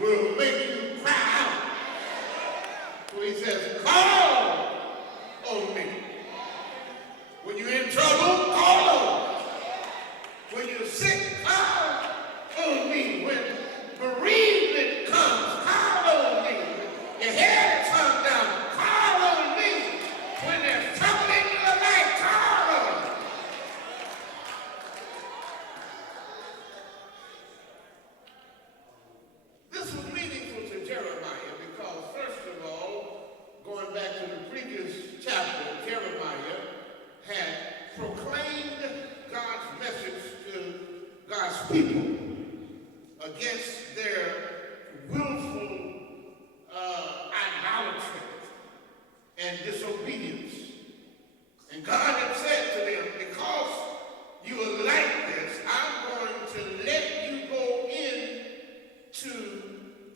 will make you cry out. So he says, call on me. When you're in trouble, call on me. When you're sick, call on me. When bereavement comes, call on me. Your head is hung down, call on me. When there's trouble in your life, call on me. This was meaningful to Jeremiah because, first of all, going back to the previous chapter, Jeremiah had proclaimed God's message to God's people against their willful idolatry and disobedience. And God had said to them, because you are like this, I'm going to let you go into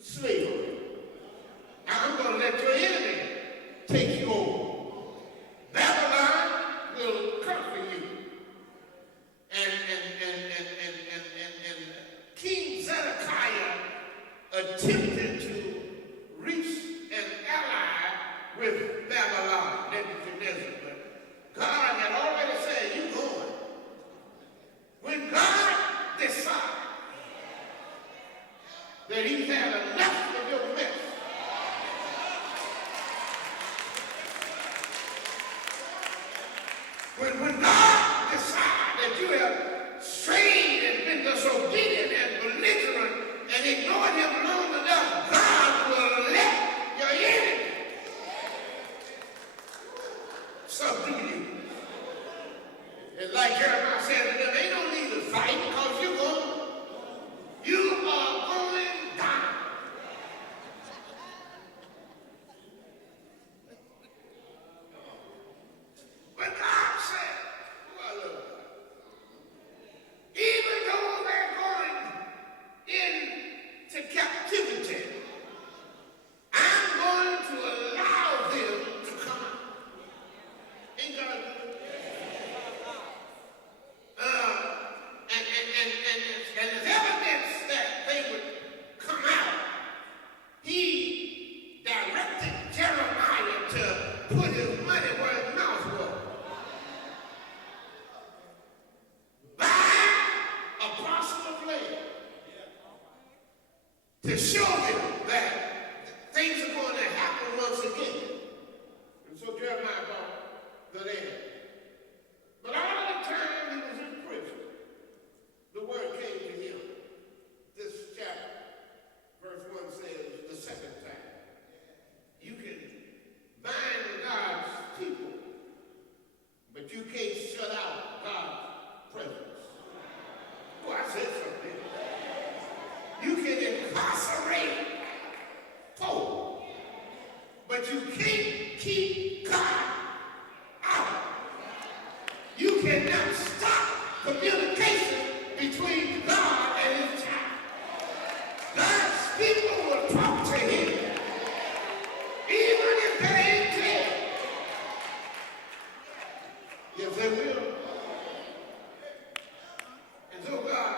slavery. I'm going to let your enemy take you over. Babylon will conquer you. And King Zedekiah attempted to reach an ally with Babylon, Nebuchadnezzar. But God had already said, you going. When God decides that he's had enough of your mess, when God decides that you have strayed and been disobedient and belligerent and ignored him long enough, God will let your enemy subdue you. And like Jeremiah said to them, ain't no need to fight because you are going down. But God said, well, look, even though they're going into captivity, I'm going to allow them to come out. Ain't God good? And as evidence that they would come out, he directed Jeremiah to put his money where his mouth was. Buy a parcel of land to show them that things are going to happen once again. And so Jeremiah bought the land. But all the time he was in prison, the word came to him. This chapter, verse 1 says, the second time. You can bind God's people, but you can't shut out God's presence. Oh, I said something. You can incarcerate folk, but you can't keep God out. You cannot stop communication between God and his child. God's people will talk to him, even if they ain't dead. Yes, they will. And so God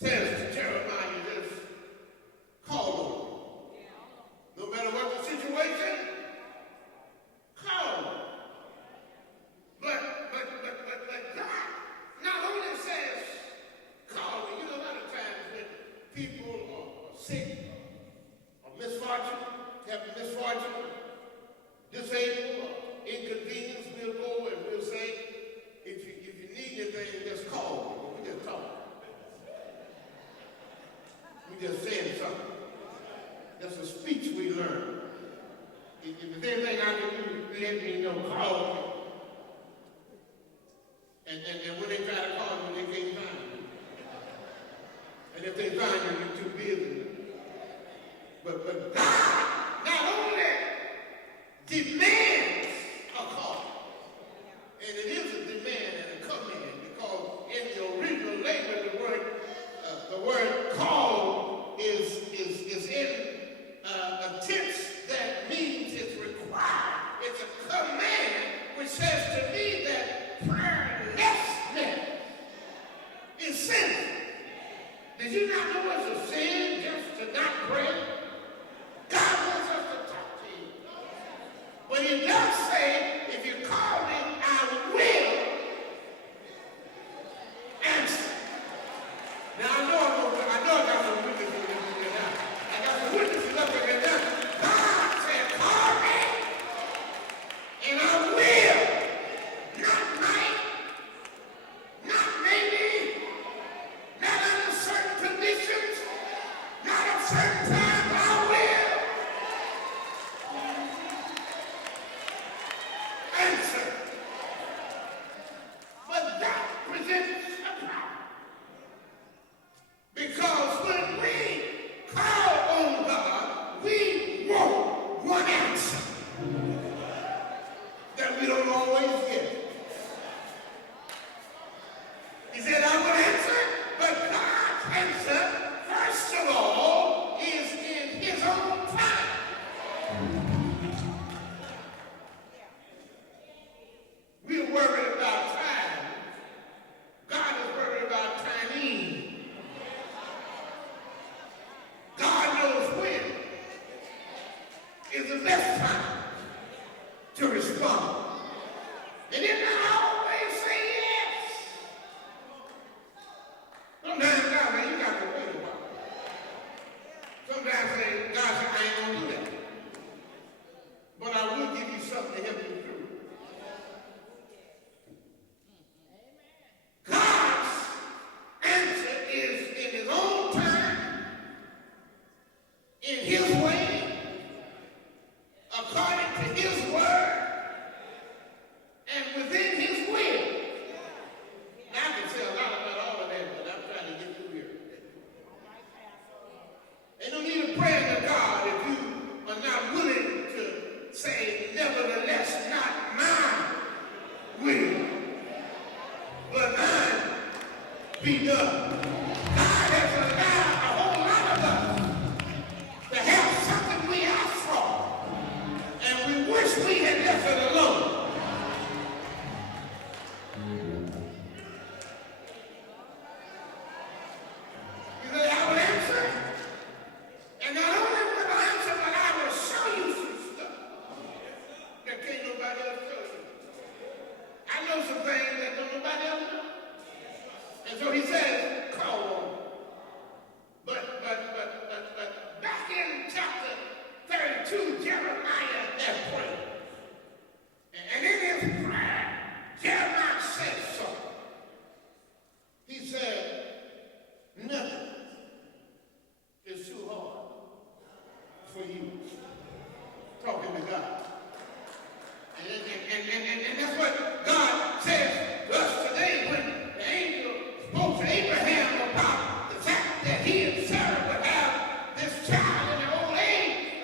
says to Jeremiah, just call on him. No matter what the situation, call him. But God not only says, call me. You know, a lot of times when people are sick or misfortune, have misfortune, disabled or inconvenience, we'll go and we'll say, if you need anything, just call me. We just talk. We just saying something. That's a speech we learn. If there's anything I can do, let me know, call me. And when they try to call you, they can't find you. And if they find you, you're too busy. But God not only demands a call, and it is a demand and a command, because in the original language, the word call is in a tense that means it's required. It's a command which says to me that prayerlessness is sin. Did you not know it's a sin just to to not pray. God wants us to talk to him. But he does say, if you call me, I will answer. Now I know I got some witnesses in here now. I got some witnesses up in here now. God said, call me, and I will. Not might, not maybe, not under certain conditions, not at certain times, I will answer. But that presents a problem. Because when we call on God, we want one answer that we don't always get. He said, I will answer, but God's answer, first of all, is in his own time. We're worried about time. God is worried about timing. God knows when is the best time to respond. And it not always say yes. Sometimes God says, you got to wait a while. Sometimes God says, I ain't going to do that. But I will give you something to help you through. God's answer is in his own time, in his way, according to his word, and within his will. Now I can say a lot about all of that, but I'm trying to get through here. Ain't no need of praying to God if you are not willing to say, nevertheless, not my will, but thine be done. God has allowed a whole lot of us to have something we ask for, and we wish we had left it alone. He said, I will answer, and not only will I answer, but I will show you some stuff that can't nobody else show you. I know some things that don't nobody else know. And so he says, call on me. But back in chapter 32, Jeremiah had prayed. And in his prayer, Jeremiah said something. He said, nothing is too hard for you. Talking to God. And that's what God says to us today when the angel spoke to Abraham about the fact that he and Sarah would have this child in their old age.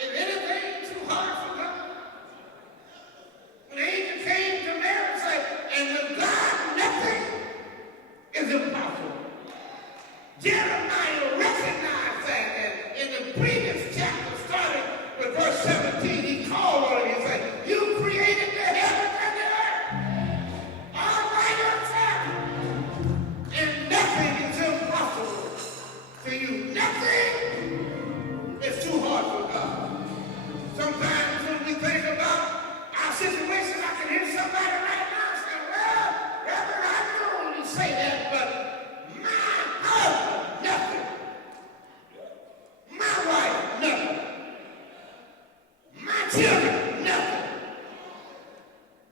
Is anything too hard for God? When the angel came to Mary and said, and with God nothing is impossible. Jeremiah recognized that, and in the previous chapter, starting with verse 17, he called on him and said, you created the heavens and the earth, all by yourself, and nothing is impossible to you. Nothing is too hard for God. Sometimes when we think about our situation, I can hear somebody right now say, well, Reverend, I know you say that, but my husband, nothing. My wife, nothing. My children, nothing.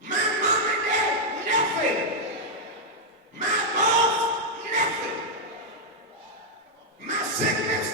My mom and dad, nothing. My boss, nothing. My sickness,